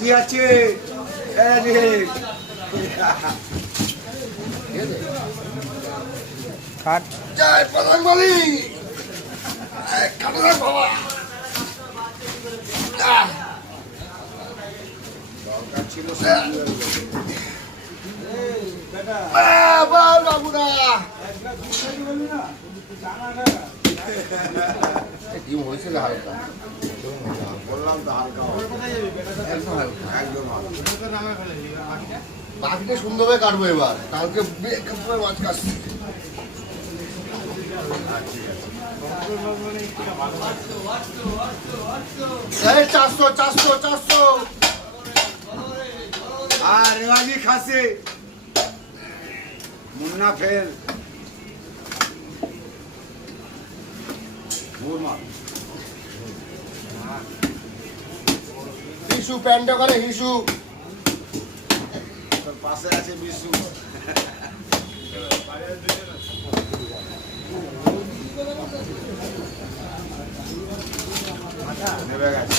রাজি আছে জয় প্রধান বলি বাবা দরকার ছিল ডিম হয়েছিল হালকা বললাম তো হালকা একদম হালকা একদম বাকিটা সুন্দরভাবে কাটবো এবার কালকে মাছ কাটছি চারশো চারশো চারশো আর রেওয়াজি খাসি মুন্না ফেল হিসু প্যান্ট করে হিসু তোর পাশে আছে বিশু নেবে গেছে